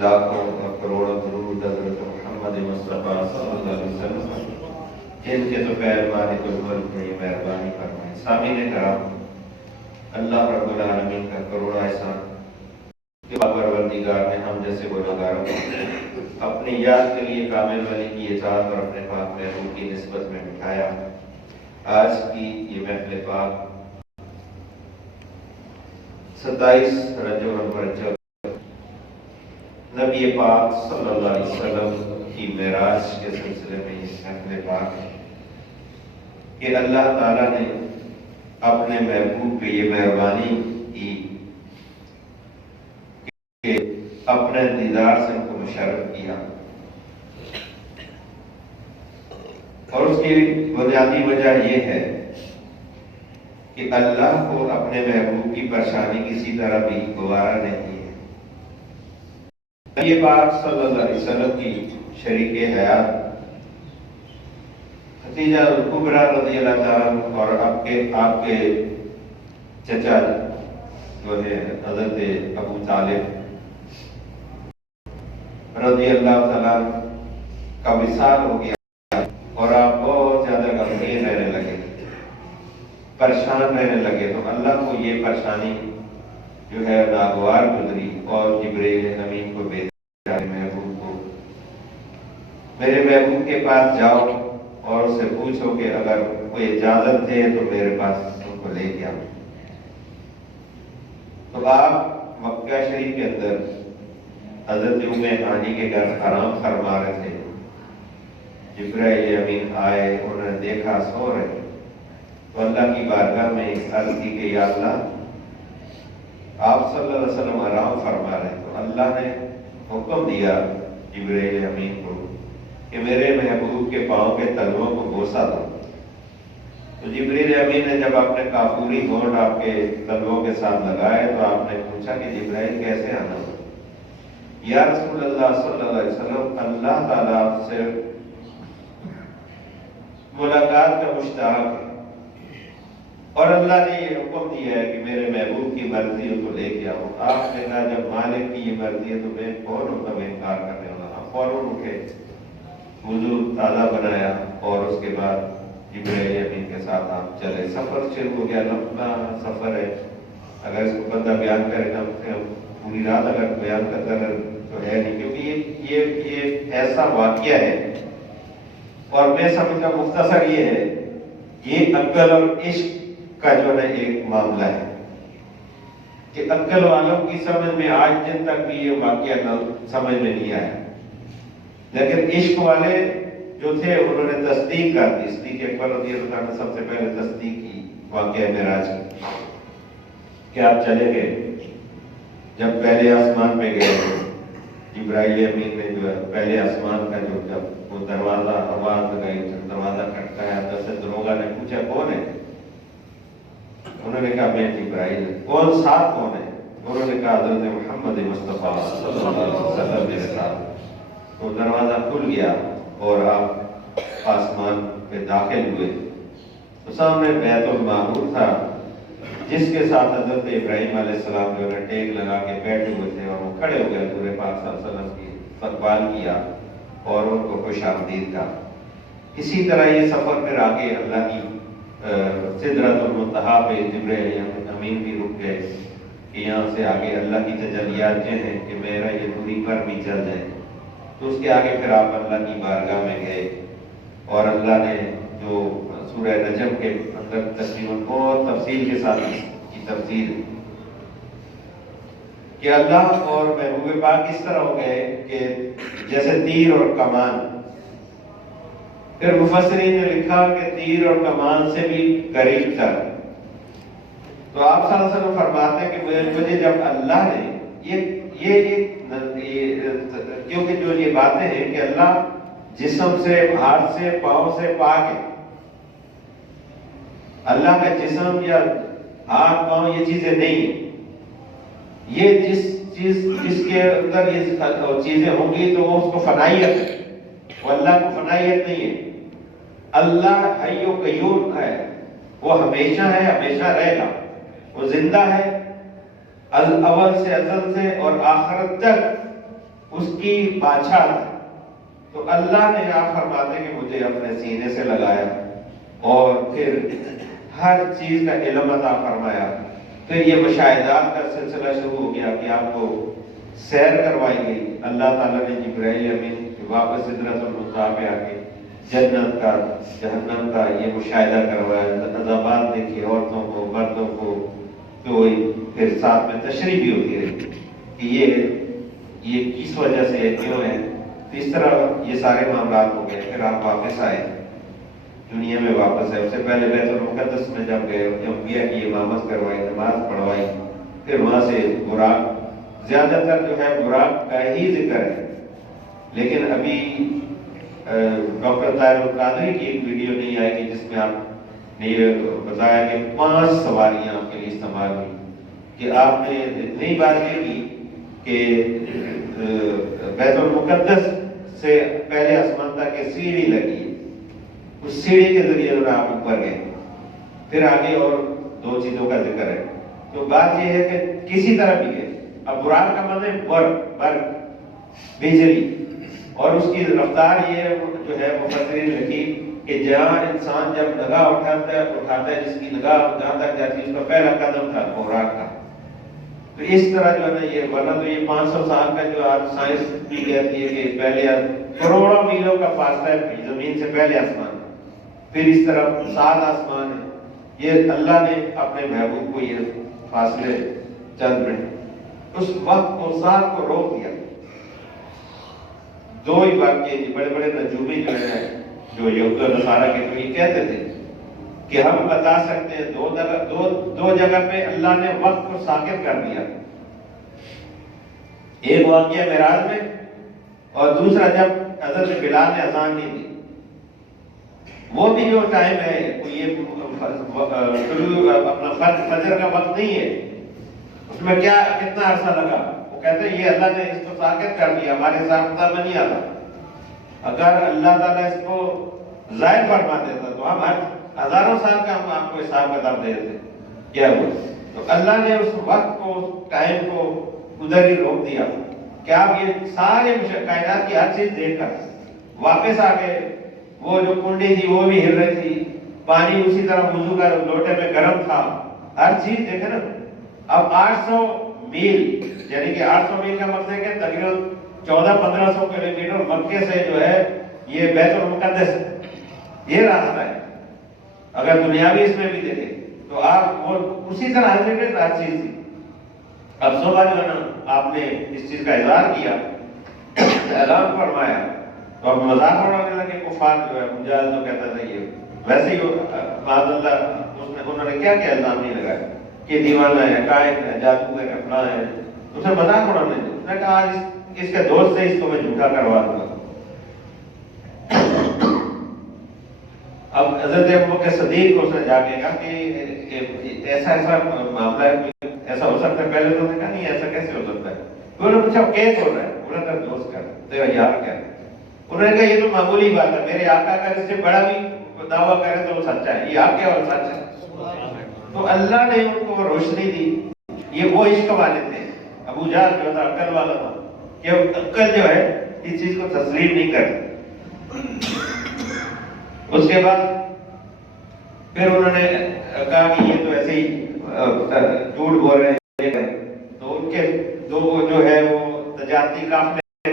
لاکھوں اور کروڑوں درود حضرت محمد مصطفیٰ صلی اللہ علیہ وسلم جن کے تو پیر مالک الملک نے مہربانی فرمائی۔ سامعین کرام، اللہ رب العالمین کا کروڑا احسان کہ پروردگار نے ہم جیسے گنہگاروں کو اپنی یاد کے لیے کامل ولی کی اطاعت اور اپنے پاک محبوب کی نسبت میں بٹھایا۔ آج کی یہ محفل پاک 27 رجب المرجب نبی پاک صلی اللہ علیہ وسلم کی معراج کے سلسلے میں یہ محفل پاک ہے کہ اللہ تعالیٰ نے اپنے محبوب پہ یہ مہربانی کی کہ اپنے دیدار سے ان کو مشرف کیا، اور اس کی بنیادی وجہ یہ ہے کہ اللہ کو اپنے محبوب کی پریشانی کسی طرح بھی گوارا نہیں ہے۔ نبی پاک صلی اللہ علیہ وسلم کی شریک حیات خدیجہ الکبریٰ رضی اللہ تعالیٰ اور آپ کے چچا جو ہے حضرت ابو طالب رضی اللہ تعالیٰ کا وصال ہو گیا اور آپ بہت زیادہ غمگین رہنے لگے، پریشان رہنے لگے، تو اللہ کو یہ پریشانی جو ہے ناگوار گزری اور جبرائیل امین کو بھیجا، محبوب کو میرے محبوب کے پاس جاؤ اور اس سے پوچھو کہ اگر کوئی اجازت دے تو میرے پاس ان کو لے کے آؤ۔ تو آپ مکہ شریف کے اندر حضرت ام ہانی کے گھر آرام فرما رہے تھے، جبرائیل امین آئے، انہوں نے دیکھا سو رہے، تو اللہ کی بارگاہ میں عرض کی کہ یا اللہ، آپ صلی اللہ علیہ وسلم آرام فرما رہے، تو اللہ نے حکم دیا جبرائیل امین کو کہ میرے محبوب کے پاؤں کے تلووں کو بوسہ دو۔ تو جبرائیل امین نے جب اپنے کافوری ہونٹ آپ کے تلووں کے ساتھ لگائے تو آپ نے پوچھا کہ جبرائیل کیسے آنا ہو؟ یا رسول اللہ صلی اللہ علیہ وسلم، اللہ تعالیٰ آپ سے ملاقات کا مشتاق ہے اور اللہ نے یہ حکم دیا ہے کہ میرے محبوب کی مرضی ہو تو لے کے آؤ۔ آپ نے کہا جب مالک کی یہ مرضی ہے تو میں کون ہوتا میں انکار کرنے والا؟ آپ فوراً اٹھے، وضو تازہ بنایا اور اس کے بعد جبرائیل امین کے ساتھ آپ چلے۔ سفر شروع ہو گیا، لمبا سفر ہے، اگر اس کو بندہ بیان کرے گا پوری رات اگر بیان کرتا ہے تو ہے نہیں، کیونکہ یہ ایسا واقعہ ہے اور میں سمجھتا مختصر یہ ہے، یہ عقل اور عشق کا جو ہے ایک معاملہ ہے کہ عقل والوں کی سمجھ میں آج دن تک بھی یہ واقعہ سمجھ میں نہیں آیا، لیکن عشق والے جو تھے انہوں نے تصدیق کر دی۔ صدیق اکبر رضی اللہ عنہ نے سب سے پہلے تصدیق کی واقعہ معراج کی کہ آپ چلے گئے۔ جب پہلے آسمان پہ گئے جبرائیل امین نے جو ہے پہلے آسمان کا جو جب وہ دروازہ آواز لگائی، دروازہ کھٹکایا، دس دروگا نے پوچھا کون ہے؟ انہوں نے کہا میں جبرائیل۔ کون ساتھ کون ہے؟ انہوں نے کہا حضرت محمد مصطفیٰ صلی اللہ علیہ وسلم میرے ساتھ۔ تو دروازہ کھل گیا اور آپ آسمان پہ داخل ہوئے تو سامنے بیت المعمور تھا جس کے ساتھ حضرت ابراہیم علیہ السلام جو ہے ٹیک لگا کے بیٹھے ہوئے تھے اور وہ کھڑے ہو گئے، حضور پاک صلی اللہ علیہ وسلم کی استقبال کیا اور ان کو خوش آمدید کہا۔ اسی طرح یہ سفر پھر آگے اللہ کی سدرۃ المنتہا پہ جبرائیل امین بھی رک گئے کہ یہاں سے آگے اللہ کی تجلیات جو ہیں کہ میرا یہ دوری پر بھی چل جائے، تو اس کے آگے پھر آپ اللہ کی بارگاہ میں گئے اور اللہ نے جو سورہ نجم کے اندر تقریباً بہت تفصیل کے ساتھ کی تفصیل کہ اللہ اور محبوب پاک اس طرح ہو گئے کہ جیسے تیر اور کمان۔ پھر مفسرین نے لکھا کہ تیر اور کمان سے بھی قریب تر۔ تو آپ صلی اللہ علیہ وسلم فرماتے ہیں کہ مجھے جب اللہ نے یہ کیونکہ جو یہ باتیں ہیں کہ اللہ جسم سے، ہاتھ سے، پاؤں سے پاک ہے، اللہ کا جسم یا ہاتھ پاؤں یہ چیزیں نہیں ہیں، یہ جس کے اندر یہ چیزیں ہوں گی تو وہ اس کو فنائیت ہے، وہ اللہ کو فنائیت نہیں ہے۔ اللہ حی و قیوم ہے، وہ ہمیشہ ہے، ہمیشہ رہے گا، وہ زندہ ہے اول سے ازل سے اور آخرت تک، اس کی بادشاہ تھا. تو اللہ نے آپ فرماتے کہ مجھے اپنے سینے سے لگایا اور پھر ہر چیز کا علم عطا فرمایا. پھر یہ مشاہدات کا سلسلہ شروع ہو گیا کہ آپ کو سیر کروائی گئی. اللہ تعالیٰ نے جبرائیل امین واپس سدرۃ المنتہا پہ آ کے جنت کا جہنم کا یہ مشاہدہ کروایا. عذابات دیکھے عورتوں کو مردوں کو. تو پھر ساتھ میں تشریح بھی ہوتی رہی کہ یہ کس وجہ سے کیوں ہے. تو اس طرح یہ سارے معاملات ہو گئے. پھر آپ واپس آئے دنیا میں واپس ہے. اس سے پہلے بیت المقدس میں جب گئے انبیاء کی امامت کروائی نماز پڑھوائی. پھر وہاں سے براق زیادہ تر جو ہے براق کا ہی ذکر ہے. لیکن ابھی ڈاکٹر طاہر القادری کی ایک ویڈیو نہیں آئے گی جس میں آپ نے یہ بتایا کہ 5 سواریاں آپ کے لیے استعمال ہوئی. کہ آپ نے اتنی بات یہ کی کہ بیت المقدس سے پہلے آسمان تک کہ سیڑھی لگی ہے. اس سیڑھی کے ذریعے آپ اوپر گئے. پھر آگے اور 2 چیزوں کا ذکر ہے. تو بات یہ ہے کہ کسی طرح بھی گئے. اب براق کا مطلب برق بجلی اور اس کی رفتار یہ جو ہے مفسرین نے لکھی کہ جہاں انسان جب نگاہ اٹھاتا ہے جس کی نگاہ جہاں تک جاتی ہے اس کا پہلا قدم تھا براق کا. تو اس طرح جو ہے نا یہ ورنہ تو یہ 500 سال کا جو آج سائنس بھی کہتی ہے کہ پہلے کروڑوں میلوں کا فاصلہ ہے زمین سے پہلے آسمان. پھر اس طرح 7 آسمان ہے. یہ اللہ نے اپنے محبوب کو یہ فاصلے چند منٹ اس وقت کو ساتھ کو روک دیا. 2 ہی واقعے بڑے بڑے نجومی جو ہیں جو یہود و نصارہ کے تو یہ کہتے تھے کہ ہم بتا سکتے ہیں 2 جگہ پہ اللہ نے وقت کو ساکت کر دیا. ایک واقعہ معراج میں اور دوسرا جب حضرت بلال نے اذان نہیں دی. وہ بھی جو ٹائم ہے یہ اپنا فجر کا وقت نہیں ہے. اس میں کتنا عرصہ لگا. وہ کہتے ہیں یہ اللہ نے اس کو ساکت کر دیا ہمارے سابقہ میں نہیں آتا. اگر اللہ تعالیٰ اس کو ضائع فرما دیتا تو ہم ہزاروں سال کا ہم آپ کو حساب کتاب دے دیتے. کیا ہوا؟ تو اللہ نے اس وقت کو ٹائم کو ادھر ہی روک دیا کہ آپ یہ سارے کائنات کی ہر چیز دیکھ کر واپس آ گئے. وہ جو کنڈی تھی وہ بھی ہل رہی تھی. پانی اسی طرح وضو کا لوٹے میں گرم تھا. ہر چیز دیکھے نا. اب 800 میل یعنی کہ 800 میل کا مطلب ہے کہ تقریباً 1400-1500 کلومیٹر مکے سے جو ہے یہ بیت المقدس یہ راستہ ہے. اگر دنیاوی اس میں بھی دیکھیں تو آپ وہ اسی طرح ہر چیز تھی. اب صبح جو ہے نا آپ نے اس چیز کا اظہار کیا اعلان فرمایا تو اب مذاق اڑانے لگے کفار جو ہے مجاہد جو کہتا تھا یہ ویسے ہی معاذ اللہ انہوں نے کیا الزام نہیں لگایا کہ دیوانہ ہے قائد ہے جادو ہے فلاں ہے. اسے مذاق اڑانے دے. اس نے کہا اس کے دوست سے اس کو میں جھوٹا کروا دوں گا. اب حضرت ابوبکر صدیق کو اس نے جا کے کہا کہ ایسا معاملہ ہے ایسا ہو سکتا ہے. پہلے تو انہوں نے کہا نہیں ایسا کیسے ہو سکتا ہے. تو انہوں نے پوچھا کیس ہو رہا ہے. انہوں نے کہا دوست کا تیرا یار کیا ہے. انہوں نے کہا یہ تو معمولی بات ہے. میرے آقا اگر اس سے بڑا بھی دعویٰ کرے تو وہ سچا ہے. یہ آپ کیا اور سچ ہے. تو اللہ نے ان کو روشنی دی. یہ وہ عشق والے تھے. ابو جہل جو تھا عقل والا تھا کہ عقل جو ہے اس چیز کو تسلیم نہیں کرتی. اس کے بعد پھر انہوں نے کہا کہ یہ تو ایسے ہی جھوٹ بول رہے ہیں. تو ان کے دو جو ہے وہ تجارتی قافلے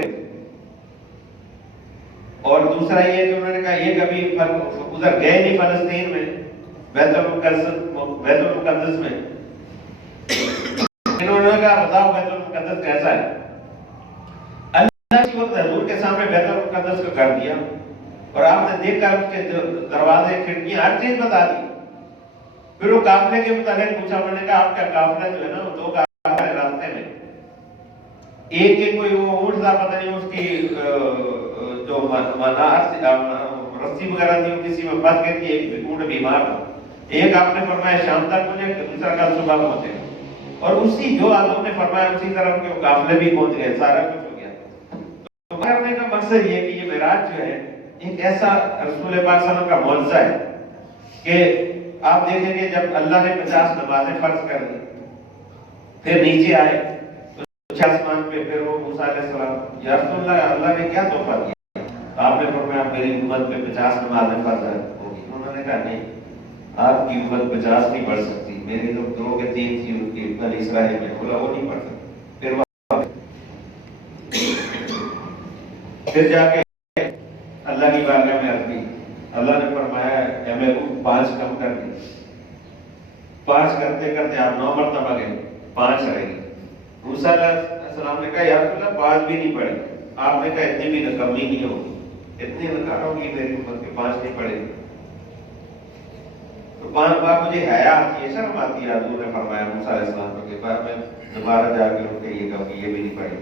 اور دوسرا یہ کہ انہوں نے کہا یہ کبھی ادھر گئے نہیں فلسطین میں بیت المقدس میں. انہوں نے کہا بتاؤ بیت المقدس کیسا ہے. اللہ اس وقت حضور کے سامنے بیت المقدس کو کر دیا اور آپ نے دیکھ کر اس کے دروازے کھڑکیاں ہر چیز بتا دی. پھر وہ قافلے کے متعلق پوچھا. انہوں نے کہا آپ کا قافلہ جو ہے نا وہ 2 قافلے راستے میں ایک کوئی وہ اونٹ تھا پتہ نہیں اس کی جو رسی وغیرہ تھی کسی میں پھنس گئی تھی. ایک اونٹ بیمار تھا. ایک آپ نے فرمایا شام تک مجھے دوسرا کل صبح پہنچے اور اسی جو آدم نے فرمایا اسی طرح کے قافلے بھی پہنچ گئے. سارا کچھ ہو گیا. تو کرنے کا مقصد یہ کہ یہ معراج جو ہے ایک ایسا رسول پاک صلی اللہ علیہ وسلم کا معجزہ ہے کہ آپ دیکھیں گے جب اللہ نے 50 نمازیں فرض کر دی پھر نیچے آئے تو آسمان پہ پھر وہ موسیٰ علیہ السلام، یا رسول اللہ، اللہ نے کیا تحفہ دیا؟ آپ نے فرمایا میری امت پہ 50 نمازیں فرض ہوگی۔ انہوں نے کہا نہیں، آپ کی امت 50 نہیں پڑھ سکتی، میری تو 2 کہ 3 تھی ان کی بنی اسرائیل میں، بولا وہ نہیں پڑھ سکتی۔ پھر جا کے اللہ کی بارگاہ میں عرض کی، اللہ نے فرمایا اے محبوب 5 کم کر دی۔ 5 کرتے کرتے آپ 9 مرتبہ گئے، 5 رہ گئی۔ موسیٰ علیہ السلام نے کہا یا رسول اللہ 5 بھی نہیں پڑھے۔ آپ نے کہا اتنی بھی کمی نہیں ہوگی، اتنی نکار ہوگی میری امت کے 5 نہیں پڑھے۔ تو 5 بار مجھے حیا آتی ہے، شرم آتی ہے۔ حضور نے فرمایا موسیٰ علیہ السلام کے بعد میں دوبارہ جا کے ان کو یہ کہا کہ یہ بھی نہیں پڑھے۔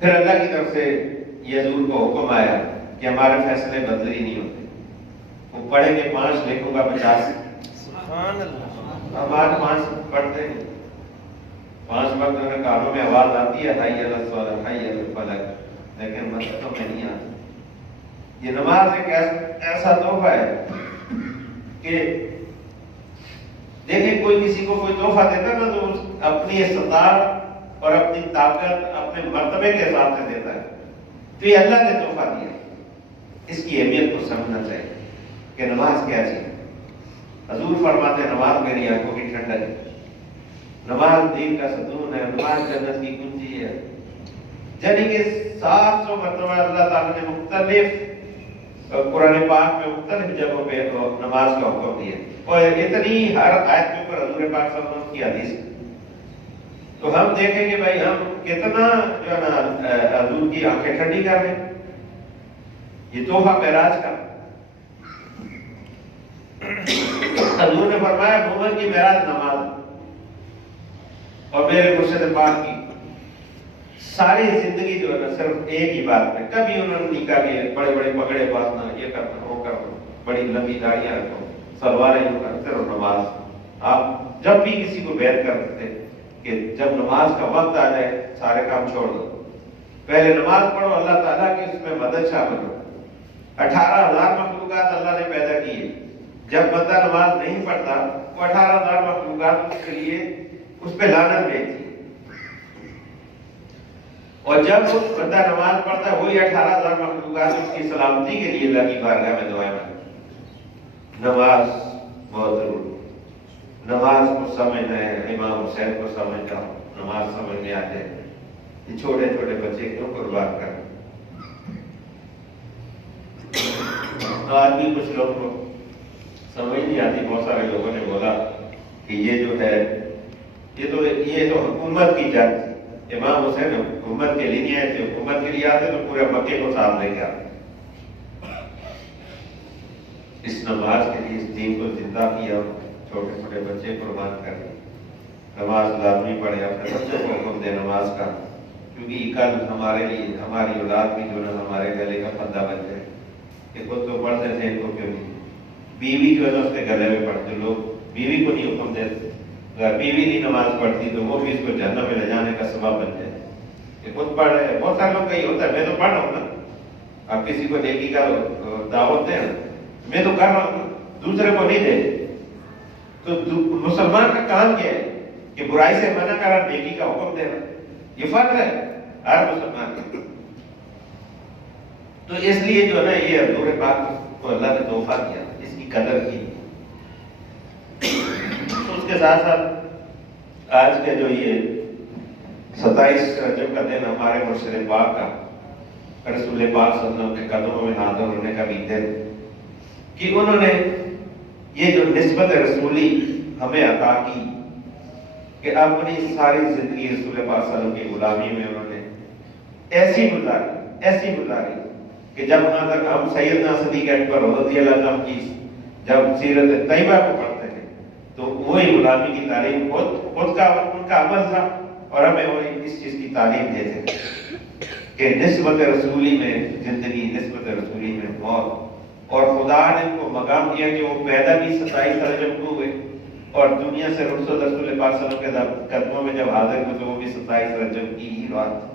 پھر اللہ کی طرف سے یہ حضور کو حکم آیا کہ ہمارے فیصلے بدل ہی نہیں ہوتے، وہ پڑھیں گے 5 لکھوں گا 50۔ سبحان اللہ۔ اب آج 5 پڑھتے ہیں، 5 وقت جو ہے کانوں میں آواز آتی ہے حی علی الصلاۃ حی علی الفلاح، لیکن مطلب میں نہیں آتی۔ یہ نماز ایک ایسا تحفہ ہے کہ دیکھیں کوئی کسی کو کوئی تحفہ دیتا ہے نا تو اپنی استطاعت اور اپنی طاقت اپنے مرتبے کے حساب سے دیتا ہے، تو یہ اللہ نے تحفہ دیا، اس کی اہمیت کو سمجھنا چاہیے کہ نماز کیا چیز ہے۔ حضور فرماتے ہیں نماز میری آنکھوں کی ٹھنڈک ہے، نماز دین کا ستون ہے، نماز جنت کی کنجی ہے۔ یعنی کہ 700 مرتبہ اللہ تعالیٰ نے مختلف قرآن پاک میں مختلف جگہوں پہ نماز کا حکم دیا، اور اتنی ہر آیت کے اوپر حضور پاک صلی اللہ علیہ وسلم کی حدیث ہے۔ تو ہم دیکھیں کہ بھائی ہم کتنا جو ہے نا حضور کی آنکھیں ٹھنڈی کر رہے ہیں۔ یہ تحفہ معراج کا، حضور نے فرمایا مومن کی معراج نماز، اور میرے مرشد پاک کی ساری زندگی جو ہے نا صرف ایک ہی بات پہ، کبھی انہوں نے نہیں کہا کہ بڑے بڑے پگڑے باندھنا، یہ کرنا وہ کرنا، بڑی لمبی داڑیاں رکھو، سلواریں یوں کر، صرف نماز۔ آپ جب بھی کسی کو بیعت کرتے تھے کہ جب نماز کا وقت آ جائے سارے کام چھوڑ دو، پہلے نماز پڑھو، اللہ تعالیٰ کی اس میں مدد شامل ہو۔ 18,000 مخلوقات اللہ نے پیدا کی ہے، جب بندہ نماز نہیں پڑھتا وہ 18,000 مخلوقات اس کے لیے اس پہ لعنت بھیجتی ہے، اور جب بندہ نماز پڑھتا ہے وہی 18,000 مخلوقات اس کی سلامتی کے لیے اللہ کی بارگاہ میں دعائیں مانگتی۔ نماز بہت ضروری، نماز کو سمجھنا ہے۔ امام حسین کو سمجھ جاؤ، نماز سمجھنے آ جائے، یہ چھوٹے چھوٹے بچے کیوں قربان کر۔ آج بھی کچھ لوگ کو سمجھ نہیں آتی، بہت سارے لوگوں نے بولا کہ یہ جو ہے یہ تو حکومت کی جنگ تھی، امام حسین حکومت کے لیے نہیں آئے تھے، حکومت کے لیے آتے تو پورے مکے کو ساتھ لے کے آتے۔ اس نماز کے لیے اس دین کو زندہ کیا، چھوٹے چھوٹے بچے قربان کر دی۔ نماز لازمی پڑھے، اپنے بچوں کو حکم دے نماز کا، کیونکہ کل ہمارے لیے ہماری اولاد بھی جو ہے ہمارے گلے کا پھندا بن جائے کہ خود تو پڑھتے تھے ان کو کیوں نہیں۔ بیوی جو ہے نا اس کے گلے میں پڑھتے، لوگ بیوی کو نہیں حکم دیتے، اگر بیوی نہیں نماز پڑھتی تو وہ بھی اس کو جہنم میں لے جانے کا سبب بن جائے کہ خود پڑھ رہے ہیں۔ بہت سارے لوگ کا یہ ہوتا ہے میں تو پڑھ رہا ہوں نا، آپ کسی کو نیکی کا دعوت دیں، میں تو کر رہا ہوں، دوسرے کو نہیں دے۔ تو مسلمان کا کام کیا ہے کہ برائی سے منع کرنا، نیکی کا حکم دینا، یہ فرض ہے ہر مسلمان کا۔ تو اس لیے جو ہے نا یہ حضور پاک کو اللہ نے تحفہ دیا، اس کی قدر کی۔ تو اس کے ساتھ ساتھ آج کے جو یہ 27 رجب کا دن ہمارے مرشد پاک کا رسول پاک صلی اللہ علیہ وسلم کے قدموں میں حاضر ہونے کا بھی دن، کہ انہوں نے یہ جو نسبت رسولی ہمیں عطا کی کہ اپنی ساری زندگی رسول پاک صلی اللہ علیہ وسلم کی غلامی میں انہوں نے ایسی گزاری کہ جب وہاں تک ہم سیدنا صدیق اکبر رضی اللہ عنہ کی جب سیرت طیبہ کو پڑھتے ہیں تو وہی غلامی کی تعلیم خود کا ان کا عمل تھا، اور ہمیں وہی اس چیز کی تعلیم دیتے ہیں کہ نسبت رسولی میں زندگی، نسبت رسولی میں موت۔ اور خدا نے ان کو مقام دیا کہ وہ پیدا بھی 27 رجب کو ہوئے، اور دنیا سے رسول پاک صلی اللہ علیہ وسلم کے قدموں میں جب حاضر ہوئے تو وہ بھی 27 رجب کی ہی رات۔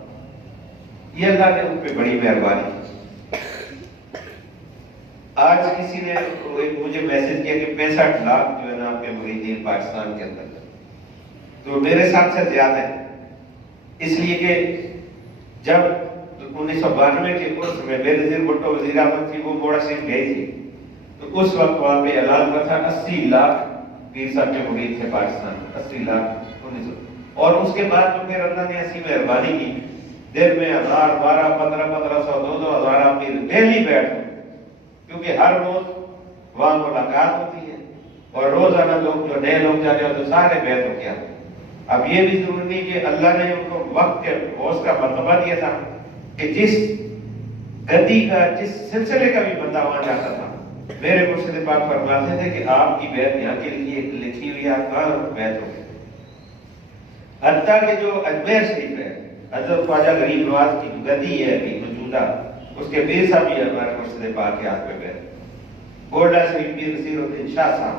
یہ اللہ نے ان پہ بڑی مہربانی کی۔ آج کسی نے مجھے میسج کیا کہ 65 لاکھ جو ہے نا آپ کے مریدین پاکستان کے اندر، تو میرے ساتھ سے زیادہ ہے، اس لیے کہ جب 1992 کے کورس میں بے نظیر بھٹو وزیر اعظم تھی، وہ موڑا شریف گئی تھی، تو اس وقت وہاں پہ اعلان ہوا تھا 80 لاکھ پیر صاحب کے مرید تھے پاکستان، 80 لاکھ 1900، اور اس کے بعد تو پھر اللہ نے ایسی مہربانی کی، دن میں 1000 12 15 1500 2 ہزار آپ پیر ڈیلی بیٹھ، کیونکہ ہر روز وہاں ملاقات ہوتی ہے اور روزانہ لوگ جو نئے لوگ جانے ہوتے سارے بیت ہو گیا۔ اب یہ بھی ضروری نہیں کہ اللہ نے ان کو وقت کے غوث کا مرتبہ دیا تھا کہ جس گدی کا جس سلسلے کا بھی بندہ وہاں جاتا تھا، میرے مرشد پاک فرماتے تھے کہ آپ کی بیعت یہاں کے لیے لکھی ہوئی، آپ کہاں بیعت ہو گئے۔ حتیٰ کہ جو اجمیر شریف ہے، حضرت خواجہ غریب نواز کی گدی ہے ابھی موجودہ، اس کے پیر صاحب بھی ہمارے مرشد پاک کے ہاتھ میں بیعت، گولڈا شریف پیر نصیر الدین شاہ صاحب،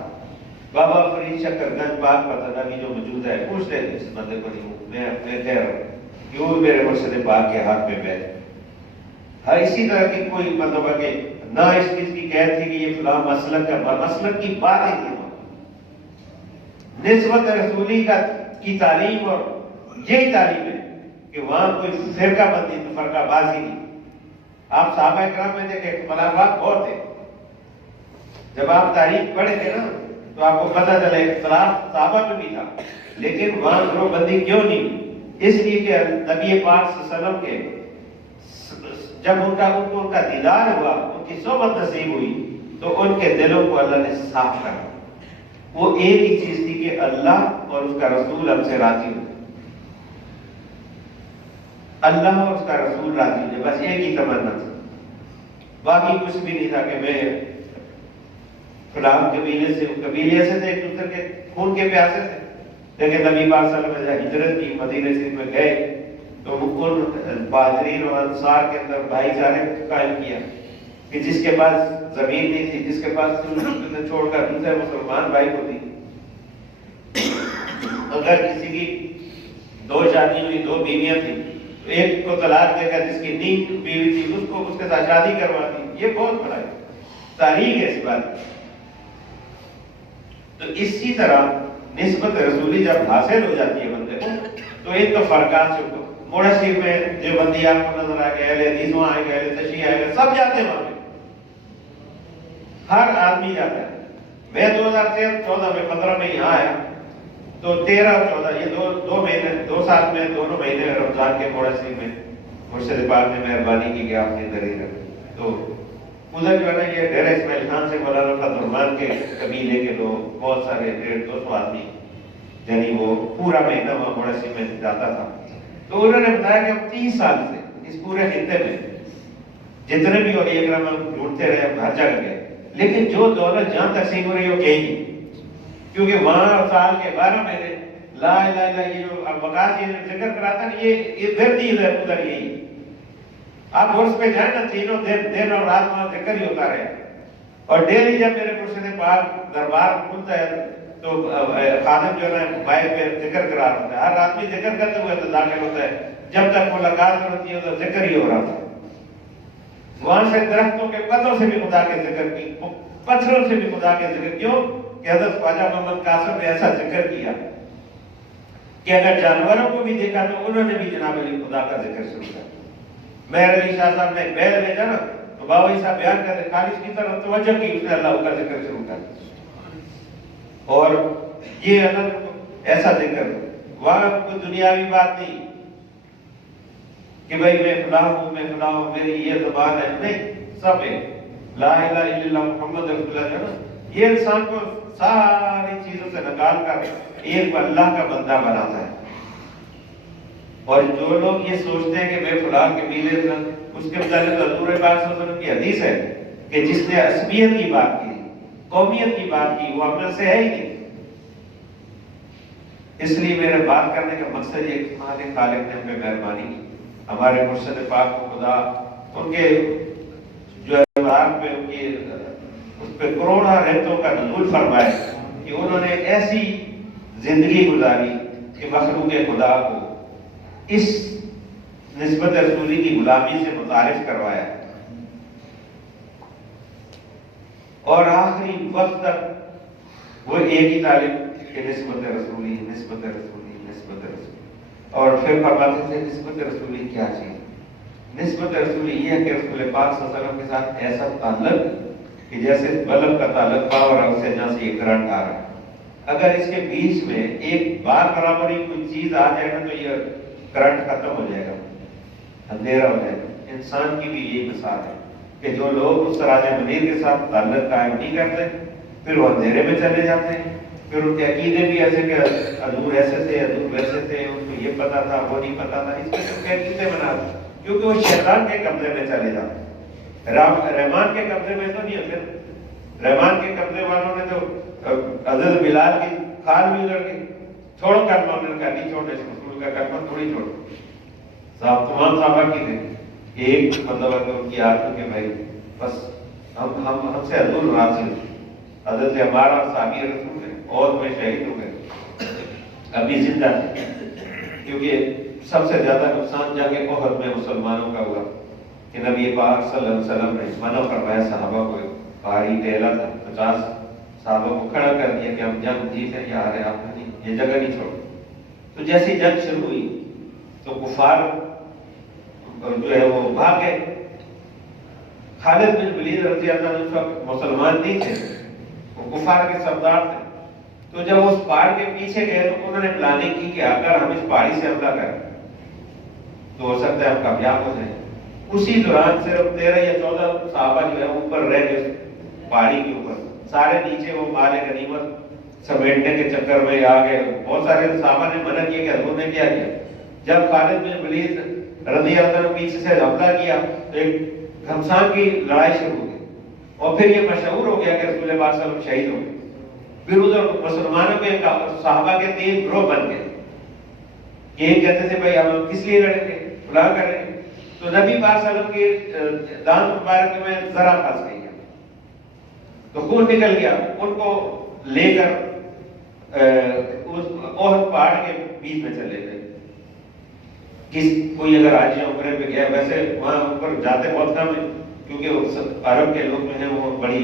بابا فرید شکر گنج پاک پتہ بھی جو موجود ہے، پوچھتے ہیں اس بندے کو نہیں، میں کہہ رہا ہوں کیوں میرے مرشد پاک کے ہاتھ میں بیعت۔ ہاں اسی طرح کی کوئی مطلب ہے کہ نہ اس چیز کی قید تھی کہ یہ فلاں مسلک کا، مسلک کی بات ہی نہیں، نسبت رسولی کی تعلیم، اور یہی تعلیم ہے کہ وہاں کوئی فرقہ بندی تو فرقہ بازی نہیں۔ آپ صحابہ کرام میں دیکھیں اختلافات بہت ہیں، جب آپ تاریخ پڑھیں گے نا تو آپ کو پتہ چلے اختلاف صحابہ میں بھی تھا، لیکن وہاں گروہ بندی کیوں نہیں؟ اس لیے کہ نبی پاک صلی اللہ علیہ وسلم کے جب ان کا دیدار ہوا، ان کی صحبت نصیب ہوئی، تو ان کے دلوں کو اللہ نے صاف کر، وہ ایک ہی چیز تھی کہ اللہ اور اس کا رسول ہم سے راضی ہو، اللہ اور اس کا رسول راضی ہو، بس ایک ہی تمنا تھی، باقی کچھ بھی نہیں تھا کہ میں فلاں قبیلے سے تھے، ایک دوسرے کے خون کے پیاسے تھے۔ لیکن نبی پاک صلی اللہ علیہ وسلم ہجرت کی، مدینہ شریف میں گئے تو ان بہادرین اور انصار کے اندر بھائی چارے قائم کیا کہ جس کے پاس زمین نہیں تھی، جس کے پاس چھوڑ کر دوسرے مسلمان بھائی کو دی، اگر کسی کی 2 شادی ہوئی، 2 بیویاں تھیں، تو ایک کو طلاق دے کر جس کی نیک بیوی تھی اس کو اس کے ساتھ شادی کروا دی۔ یہ بہت بڑا تاریخ ہے اس بات۔ تو اسی طرح نسبت رسولی جب حاصل ہو جاتی ہے بندے کو، تو ایک تو فرقات سے موڑا شریف میں جو بندی آپ کو نظر آ گئے، اہل حدیث وہاں آئے گئے، اہل تشیع آئے گئے، سب جاتے ہیں وہاں پہ، ہر آدمی جاتا ہے۔ میں 2014 میں 15 میں یہاں آیا تو 13 اور 14 یہ دو مہینے 2 سال میں دونوں مہینے رمضان کے موڑا شریف میں مرشد پاک نے مہربانی کی کہ آپ کے ادھر ہی رکھیں۔ تو ادھر جو ہے نا یہ ڈیرہ اسماعیل خان سے مولانا فضل الرحمان کے قبیلے کے لوگ بہت سارے 150-200 آدمی، یعنی وہ پورا مہینہ وہاں موڑا شریف میں جاتا تھا۔ تو انہوں نے بتایا کہ اب 30 سال سے اس پورے خطے میں جتنے بھی اولیاء کرام ہم ڈھونڈتے رہے، ہم ہر جگہ گئے، لیکن جو دولت جہاں تقسیم ہو رہی ہے وہ کہیں نہیں، کیونکہ وہاں سال کے 12 مہینے لا الہ الا اللہ، یہ جو وقاص یہ ذکر کراتا ہے یہ پھر نہیں ادھر یہی آپ عرس پہ جائیں نا، تینوں دن اور رات وہاں ذکر ہی ہوتا رہے، اور ڈیلی جب میرے مرشد پاک دربار کھلتا ہے تو خادم جو ہے مائک پہ ذکر کرا رہا ہوتا ہے، ہر آدمی ذکر کرتے ہوئے تو داخل ہوتا ہے، جب تک ملاقات ہوتی ہے تو ذکر ہی ہو رہا تھا۔ وہاں سے درختوں کے پتوں سے بھی خدا کے ذکر کی، پتھروں سے بھی خدا کے ذکر، کیوں کہ حضرت خواجہ محمد قاسم نے ایسا ذکر کیا کہ اگر جانوروں کو بھی دیکھا تو انہوں نے بھی جناب علی خدا کا ذکر شروع کیا۔ مہر علی شاہ صاحب نے ایک بیل بھیجا نا تو بابا جی صاحب بیان کرتے خالص کی طرف توجہ کی، اس نے اللہ کا ذکر شروع کر دیا، اور یہ ایسا ذکر وہاں کوئی دنیاوی بات نہیں کہ بھئی میں فلاں ہوں، میں فلاں ہوں، میری یہ زبان ہے، نہیں، سب ہے لا الہ الا اللہ محمد رسول اللہ، جو نا یہ انسان کو ساری چیزوں سے نکال کر ایک اللہ کا بندہ بناتا ہے۔ اور جو لوگ یہ سوچتے ہیں کہ میں فلاں قبیلے سے، اس کے متعلق حضور پاک صلی اللہ علیہ وسلم کی حدیث ہے کہ جس نے عصبیت کی بات کی، قومیت کی بات کی، وہ ہم سے ہے ہی نہیں۔ اس لیے میرے بات کرنے کا مقصد یہ کہ ہمارے خالق نے ہم پہ مہربانی کی، ہمارے مرشد پاک کو خدا ان کے جو ہے پہ ان کی اس پہ کروڑا رحمتوں کا نزول فرمائے کہ انہوں نے ایسی زندگی گزاری کہ مخلوق خدا کو اس نسبت رسولی کی غلامی سے متعارف کروایا، اور آخری وقت تک وہ ایک ہی طالب کہ نسبت رسولی، نسبت رسولی، نسبت رسول. اور پھر فرماتے تھے نسبت رسولی کیا چیز؟ نسبت رسولی یہ ہے کہ رسول پاک صلی اللہ علیہ وسلم کے ساتھ ایسا تعلق کہ جیسے بلب کا تعلق پاور ہاؤس سے جہاں سے یہ کرنٹ آ رہا ہے، اگر اس کے بیچ میں ایک بار برابر ہی کوئی چیز آ جائے گا تو یہ کرنٹ ختم ہو جائے گا، اندھیرا ہو جائے گا. انسان کی بھی یہی مثال ہے کہ جو لوگ اس راج منیر کے ساتھ تعلق قائم نہیں کرتے پھر وہ اندھیرے میں چلے جاتے ہیں. پھر ان کے عقیدے بھی ایسے کہ حضور ایسے تھے، حضور ویسے تھے، ان کو یہ پتا تھا وہ نہیں پتا تھا، اس کے عقیدے بنا دیں کیونکہ وہ شیطان کے قبضے میں چلے جاتے ہیں. رحمان کے قبضے میں تو نہیں ہوتے. رحمان کے قبضے والوں نے تو حضرت بلال کی کھال بھی اجڑ گئی، چھوڑو کلمہ، انہوں نے کہا نہیں چھوڑے، رسول کا کلمہ تھوڑی چھوڑو. صاحب تمام صحابہ کی تھے، ایک مطلب ہے کہ ان کی آرزو کہ بھائی بس ہم سے حضور راضی ہو. حضرت ہمارا صحابی رسول ہے اور میں شہید ہو گئے، ابھی زندہ تھے کیونکہ سب سے زیادہ نقصان جنگ احد میں مسلمانوں کا ہوا کہ نبی پاک صلی اللہ علیہ وسلم نے منع فرمایا صحابہ کو، بھاری ٹیلا تھا، 50 صحابہ کو کھڑا کر دیا کہ ہم جنگ جیتے یا ہارے آپ نے نہیں، یہ جگہ نہیں چھوڑی. تو جیسی جنگ شروع ہوئی تو کفار جو ہے وہ بھاگ گئے. خالد بن ولید رضی اللہ عنہ مسلمان نہیں تھے، وہ کفار کے سردار تھے. تو جب وہ اس پہاڑ کے پیچھے گئے تو انہوں نے پلاننگ کی کہ اگر ہم اس پہاڑی سے حملہ کریں تو ہو سکتا ہے ہم کامیاب ہو جائیں. اسی دوران صرف 13 یا 14 صحابہ جو ہے اوپر رہ گئے پہاڑی کے اوپر، سارے نیچے وہ مال غنیمت سمیٹنے کے چکر میں آ گئے. بہت سارے صحابہ نے منع کیا کہ حضور نے کیا کیا. جب خالد بن ولید رضی اللہ عنہ پیچھے سے حملہ کیا تو ایک گھمسان کی لڑائی شروع ہو گئی اور پھر یہ مشہور ہو گیا کہ رسول اللہ صلی اللہ علیہ وسلم شہید ہو گئے. پھر ادھر مسلمانوں کے صحابہ کے 3 گروہ بن گئے. یہ کہتے تھے بھائی ہم کس لیے لڑیں گے، فلاں کریں گے. تو نبی پاک صلی اللہ علیہ وسلم کے دانت مبارک میں ذرا پھنس گئی تو خون نکل گیا. ان کو لے کر اس احد پہاڑ کے بیچ میں چلے گئے. کوئی اگر حاجی عمرے پہ گیا، ویسے وہاں اوپر جاتے بہت کم ہے کیونکہ عرب کے لوگ جو ہیں وہ بڑی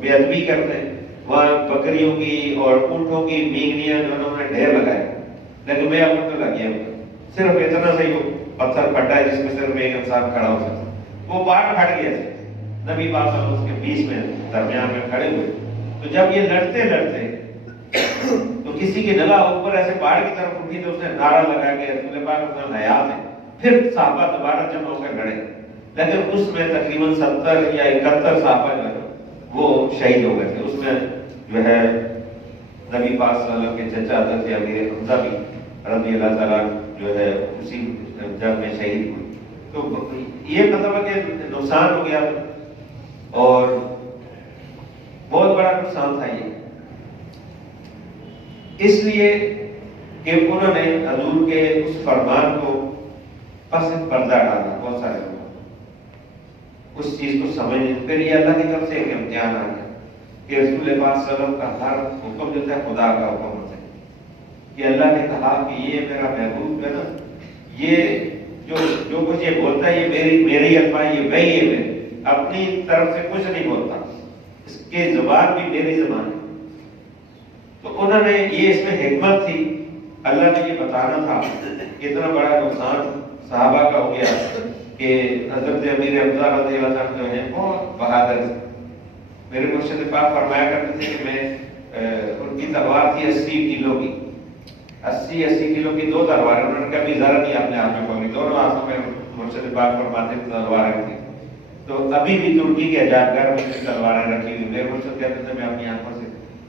بے ادبی کرتے ہیں. وہاں بکریوں کی اور اونٹوں کی مینگنیاں جو انہوں نے ڈھیر لگائے، لیکن میں اب تو لگ گیا صرف اتنا سا ہی وہ پتھر پھٹا ہے جس میں صرف ایک انسان کھڑا ہو سکتا. وہ پہاڑ پھٹ گیا تھا، نبی پاک صلی اللہ علیہ وسلم اس کے بیچ میں درمیان میں کھڑے ہوئے. تو جب یہ لڑتے تو کسی کی نگاہ اوپر ایسے پہاڑ کی طرف اٹھی تو اس نے نعرہ لگا کہ رسول پاک صلی اللہ علیہ وسلم حیات ہے. پھر صحابہ دوبارہ جمع ہو کر لڑے، لیکن اس میں تقریباً 70 یا 71 صحابہ جو ہے وہ شہید ہو گئے تھے. اس میں جو ہے نبی پاک صلی اللہ علیہ وسلم کے چچا حضرت امیر حمزہ بھی رضی اللہ تعالیٰ جو ہے اسی جنگ میں شہید ہوئے. تو یہ مطلب ہے کہ نقصان ہو گیا اور بہت بڑا نقصان تھا یہ، اس لیے کہ انہوں نے حضور کے اس فرمان کو پس پردہ ڈالا. بہت سارے لوگ اس چیز کو سمجھ نہیں. پھر یہ اللہ کی طرف سے ایک امتحان آ گیا کہ رسول پاک صلی اللہ علیہ وسلم کا ہر حکم جو ہے خدا کا حکم ہوتا ہے. کہ اللہ نے کہا کہ یہ میرا محبوب ہے نا، یہ جو کچھ یہ بولتا ہے یہ میری الفاظ، یہ وہی ہے، اپنی طرف سے کچھ نہیں بولتا، اس کی زبان بھی میری زبان ہے. تو انہوں نے یہ اس میں حکمت تھی، اللہ نے یہ بتانا تھا. اتنا بڑا نقصان صحابہ کا ہو گیا کہ حضرت امیر حمزہ رضی اللہ عنہ جو ہے بہت بہادر تھے. میرے مرشد پاک فرمایا کرتے تھے کہ میں ان کی تلوار تھی 80 کلو کی، 80 کلو کی 2 تلواریں. انہوں نے کبھی ذرا نہیں اپنے ہاتھ میں پکڑی، دونوں ہاتھوں میں مرشد پاک فرماتے تھے تلواریں تھیں. تو ابھی بھی ترکی کے عجائب گھر میں تلواریں رکھی ہوئی. میرے مرشد کہتے تھے میں اپنی آنکھوں سے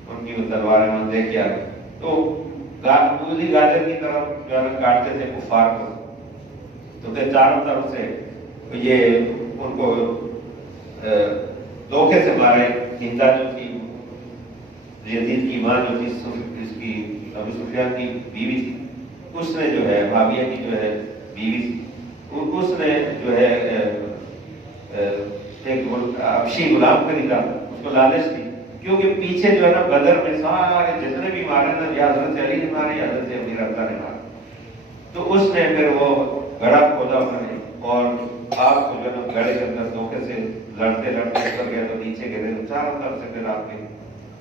ان کی وہ تلواریں میں دیکھ کے آ گیا. تو پوری گاجر کی طرف جو ہے کاٹتے تھے کفار کو، تو کہ چاروں طرف سے یہ ان کو دھوکے سے مارے. ہندا جو تھی یزید کی ماں جو تھی، اس کی ابو سفیان کی بیوی تھی، اس نے جو ہے معاویہ کی جو ہے بیوی تھی، اس نے جو ہے ایک حبشی غلام خریدا. اس کو لالچ تھی کیونکہ پیچھے جو ہے نا بدر میں سارے جتنے بھی مارے نا یا حضرت علی نے مارے یا حضرت امیر حمزہ نے مارے. تو اس نے پھر وہ گڑھا کھودا انہوں نے اور آپ کو جو ہے نا گڑھے کے اندر دھوکے سے لڑتے اوپر گئے تو نیچے گرے. چاروں طرف سے پھر آپ کے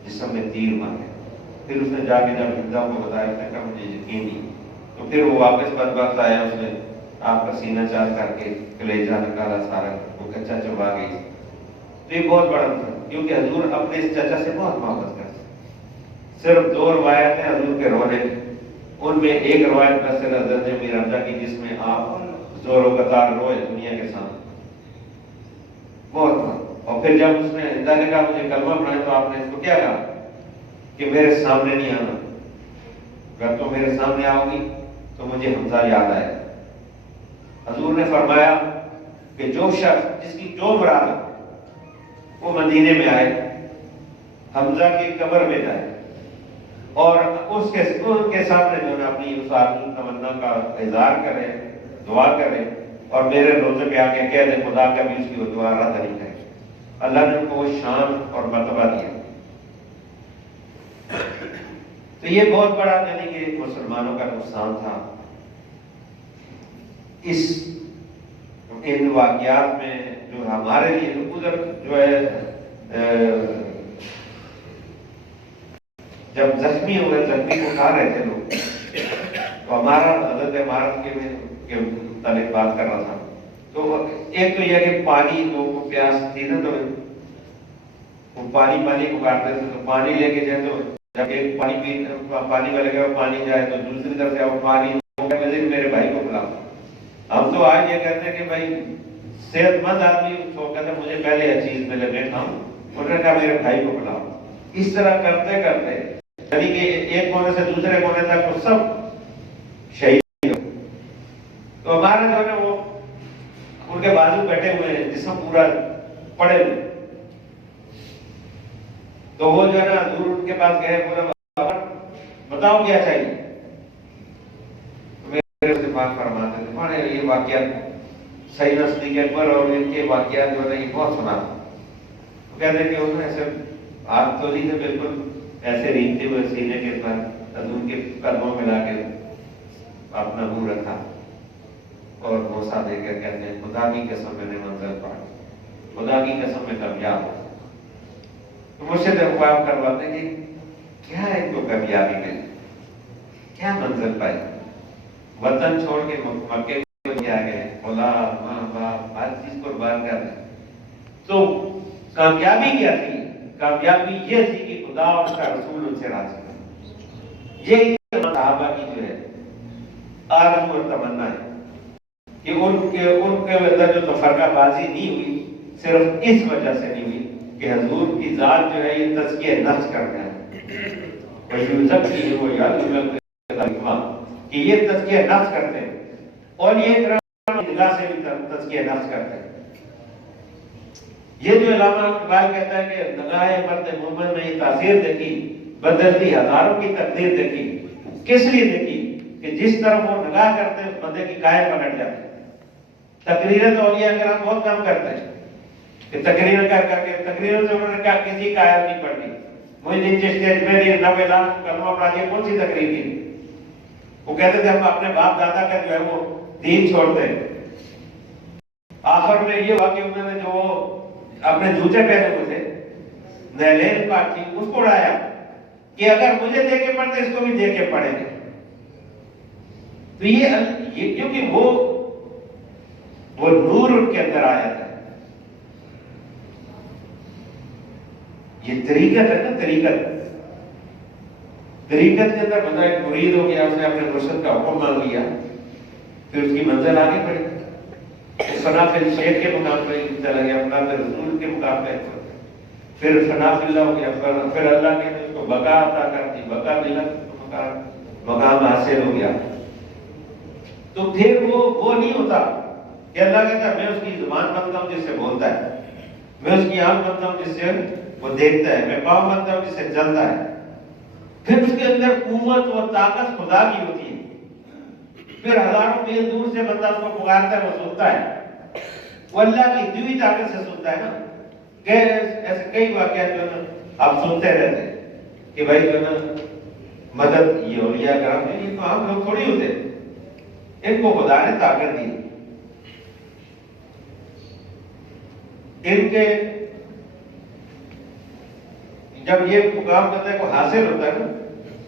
جسم میں تیر مارے. پھر اس نے جا کے جب حمزہ کو بتایا اس نے کہا مجھے یقین نہیں، تو پھر وہ واپس بدبخت آیا، اس نے آپ کا سینہ چار کر کے کلیجہ نکالا سارا، وہ کچا چبا گئی۔ تو یہ بہت بڑا تھا کیونکہ حضور اپنے اس چچا سے بہت محبت کرتے۔ صرف 2 روایت ہیں حضور کے رونے کی، ان میں ایک روایت بس حضرت امیر حمزہ کی جس میں آپ زور و قطار روئے دنیا کے سامنے، بہت تھا۔ اور پھر جب اس نے حمزہ نے کہا مجھے کلمہ پڑھائے تو آپ نے اس کو کیا کہا کہ میرے سامنے نہیں آنا، اگر تو میرے سامنے آؤ گی تو مجھے حمزہ یاد آئے۔ حضور نے فرمایا کہ جو شخص جس کی جو مراد ہے وہ مدینے میں آئے، حمزہ کی قبر میں جائے اور اس کے سامنے جو ہے اپنی اس آدمی تمنا کا اظہار کرے، دعا کرے اور میرے روزے پہ آ کے کہہ دے خدا کا بھی اس کی وہ دعا رد نہیں کرے، اللہ نے ان کو وہ شان اور مرتبہ دیا۔ تو یہ بہت بڑا یعنی کہ مسلمانوں کا نقصان تھا ان واقعات میں، جو ہمارے لیے ادھر جو ہے جب زخمی ہوئے، زخمی کو کھا رہے تھے لوگ، تو ہمارا حضرت عمارت کے متعلق بات کر رہا تھا، تو ایک تو یہ کہ پانی لوگوں کو پیاس تھی نا، تو وہ پانی پکارتے تھے، تو پانی لے کے جائے تو جب ایک پانی والے کا پانی جائے تو دوسری طرف سے پانی میرے بھائی کو پلاؤ۔ ہم تو آج یہ کہتے ہیں کہ بھائی صحت مند آدمی تو کہتے ہیں مجھے پہلے یہ چیز میں لگے کھاؤں، انہوں نے کہا میرے بھائی کو پلاؤ۔ اس طرح کرتے کرتے یعنی کہ ایک کونے سے دوسرے کونے تک وہ سب شہید ہو۔ تو ہمارے جو ہے وہ ان کے بازو بیٹھے ہوئے ہیں، جسم پورا پڑے ہوئے، تو وہ جو ہے نا حضور ان کے پاس گئے، بولا بتاؤ کیا چاہیے؟ میرے سے بات فرماتے تھے مانے یہ واقعات سیدنا صدیق اکبر اور ان کے واقعات جو ہے یہ بہت سنا، وہ کہتے ہیں کہ انہوں نے ایسے ہاتھ تو نہیں تھے، بالکل ایسے ریندتے ہوئے سینے کے پر حضور کے قدموں میں لا کے اپنا منہ رکھا اور بوسہ دے کر کہتے ہیں خدا کی قسم میں نے منزل پائی، خدا کی قسم میں کامیاب ہو۔ مرشد اقوام کرواتے ہیں کہ کیا ان کو کامیابی ملی، کیا منزل پائی، وطن چھوڑ کے مکے میں آ گئے، اولاد ماں باپ ہر چیز قربان کر دیں، تو کامیابی کیا تھی؟ کامیابی یہ تھی کہ خدا اور اس کا رسول ان سے راضی ہے۔ یہ صحابہ کی جو ہے آرزو اور تمنا ہے کہ ان کے اندر جو تفرقہ بازی نہیں ہوئی، صرف اس وجہ سے نہیں ہوئی کہ حضور کی ذات جو ہے یہ تزکیہ نفس کرنا ہے، کہ یہ تزکیہ نفس کرتے ہیں، اور یہ نگاہ سے بھی تزکیہ نفس کرتے ہیں۔ یہ جو علامہ اقبال کہتا ہے کہ نگاہ مرد مومن نے یہ تاثیر دیکھی، بدلتی ہزاروں کی تقدیر دیکھی، کس لیے دیکھی کہ جس طرف وہ نگاہ کرتے ہیں اس بندے کی کائے پلٹ جاتی ہے۔ تقریریں تو اولیاء کرام بہت کم کرتے ہیں کہ تقریر کر کے تقریر سے انہوں نے کہا کسی کا آیت نہیں پڑھنی، مجھے اسٹیج میں 90 لاکھ کلمہ پڑھا دیا، کون سی تقریر کی؟ وہ کہتے تھے ہم اپنے باپ دادا کا جو ہے وہ دین چھوڑتے ہیں۔ آخر میں یہ ہوا کہ انہوں نے جو اپنے جوتے پہنے ہوئے تھے نعلین پاک تھی اس کو اڑایا کہ اگر مجھے دے کے پڑھتے اس کو بھی دے کے پڑھیں گے۔ تو یہ کیونکہ وہ نور ان کے اندر آیا تھا، یہ طریقت ہے نا، طریقت کے اندر بندہ ایک مرید ہو گیا، اس نے اپنے مرشد کا حکم مان لیا، پھر اس کی منزل آگے بڑھی، فنا فی الشیخ کے مقام پہ چلا گیا، فنا فی رسول کے مقام پہ، پھر فنا فی اللہ ہو گیا، پھر اللہ نے اس کو بقا عطا کر دی، بقا ملا مقام حاصل ہو گیا۔ تو پھر وہ نہیں ہوتا کہ اللہ کہتا ہے میں اس کی زبان بنتا ہوں جس سے بولتا ہے، میں اس کی آنکھ بنتا ہوں جس سے وہ دیکھتا ہے، میں پاؤں بنتا ہوں جس سے چلتا ہے۔ پھر اس کے اندر قوت و طاقت خدا کی ہوتی ہے، پھر ہزاروں میل دور سے بندہ اس کو پکارتا ہے، وہ سنتا ہے، وہ اللہ کی دی ہوئی طاقت سے سنتا ہے نا۔ کہ ایسے کئی واقعات جو ہے آپ سنتے رہتے ہیں کہ بھائی جو ہے نا مدد یہ اولیاء کرام نے، یہ تو عام لوگ تھوڑی ہوتے، ان کو خدا نے طاقت دی، ان کے جب یہ مقام بندے کو حاصل ہوتا ہے نا